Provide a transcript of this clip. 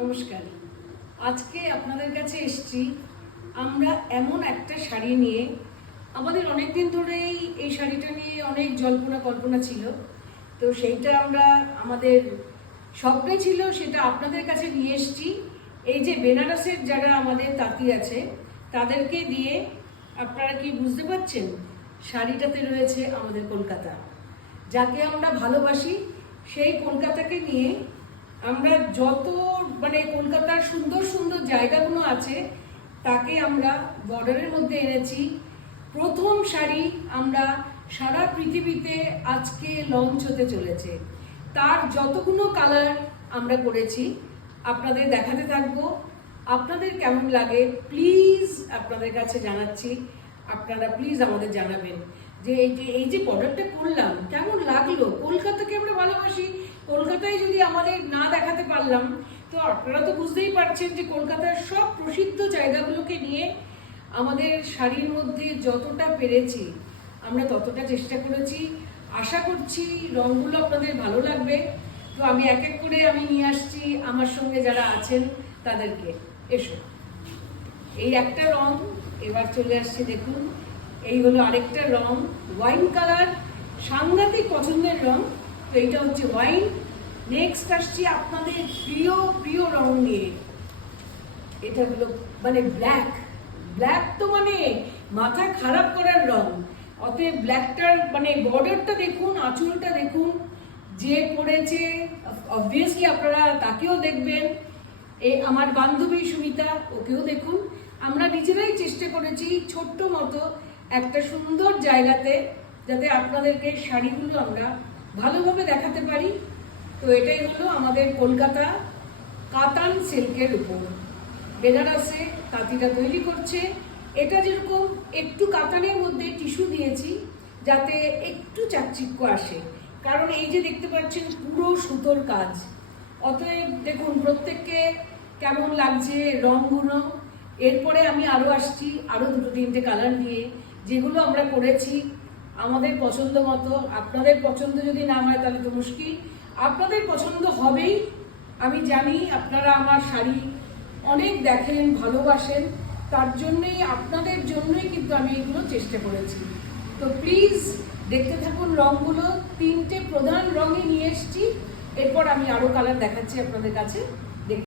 নমস্কার। আজকে আপনাদের কাছে এসেছি আমরা এমন একটা শাড়ি নিয়ে। আমাদের অনেক দিন ধরেই এই শাড়িটা নিয়ে অনেক জল্পনা কল্পনা ছিল, তো সেইটা আমরা আমাদের স্বপ্নে ছিল, সেটা আপনাদের কাছে নিয়ে এসেছি। এই যে বেনারসের যারা আমাদের তাঁতি আছে তাদেরকে দিয়ে, আপনারা কি বুঝতে পারছেন, শাড়িটাতে রয়েছে আমাদের কলকাতা, যাকে আমরা ভালোবাসি। সেই কলকাতাকে নিয়ে আমরা যত কলকাতার সুন্দর সুন্দর জায়গাগুলো আছে তাকে আমরা বর্ডারের মধ্যে এনেছি। প্রথম শাড়ি আমরা সারা পৃথিবীতে আজকে লঞ্চ হতে চলেছে, তার যতগুলো কালার আমরা করেছি আপনাদের দেখাতে থাকবো। আপনাদের কেমন লাগে প্লিজ আপনাদের কাছে জানাচ্ছি, আপনারা প্লিজ আমাদের জানাবেন যে এই যে প্রোডাক্টটা করলাম কেমন লাগলো। কলকাতাকে আমরা ভালোবাসি, কলকাতায় যদি আমাদের না দেখাতে পারলাম, তো আপনারা তো বুঝতেই পারছেন যে কলকাতার সব প্রসিদ্ধ জায়গাগুলোকে নিয়ে আমাদের শাড়ির মধ্যে যতটা পেরেছি আমরা ততটা চেষ্টা করেছি। আশা করছি রঙগুলো আপনাদের ভালো লাগবে। তো আমি এক এক করে নিয়ে আসছি আমার সঙ্গে যারা আছেন তাদেরকে। এসো, এই একটা রং এবার চলে আসছে, দেখুন এই হলো আরেকটা রং, ওয়াইন কালার, সাংঘাতিক পছন্দের রং। তো এইটা হচ্ছে ওয়াইন। নেক্সট আসছি আপনাদের প্রিয় প্রিয় রং নিয়ে, এটা হলো ব্ল্যাক। ব্ল্যাক তো মাথা খারাপ করার রং। অতএব ব্ল্যাকটার বর্ডারটা দেখুন, আঁচলটা দেখুন, যে পড়েছে অবভিয়াসলি আপনারা তাকেও দেখবেন। আমার বান্ধবী সুমিতা, ওকেও দেখুন। আমরা নিজেরাই চেষ্টা করেছি ছোট্ট মতো একটা সুন্দর জায়গাতে, যাতে আপনাদেরকে শাড়িগুলো আমরা ভালোভাবে দেখাতে পারি। তো এটাই হলো আমাদের কলকাতা কাতান সিল্কের উপর বেনারসে তাঁতিরা তৈরি করছে। এটা যেরকম একটু কাতানের মধ্যে টিস্যু দিয়েছি যাতে একটু চাকচিক্য আসে, কারণ এই যে দেখতে পাচ্ছেন পুরো সুতোর কাজ। অতএব দেখুন প্রত্যেককে কেমন লাগছে রঙগুলো। এরপরে আমি আরও আসছি আরও দুটো তিনটে কালার দিয়ে, যেগুলো আমরা করেছি আমাদের পছন্দ মতো। আপনাদের পছন্দ যদি না হয় তাহলে তো মুশকিল, আপনাদের পছন্দ হবেই। আমি জানি আপনারা আমার শাড়ি অনেক দেখেন, ভালোবাসেন, তার জন্যই আপনাদের জন্যই কিন্তু আমি এগুলো চেষ্টা করেছি। তো প্লিজ দেখতে থাকুন রঙগুলো। তিনটে প্রধান রঙে নিয়ে এসেছি, এরপর আমি আরও কালার দেখাচ্ছি আপনাদের কাছে।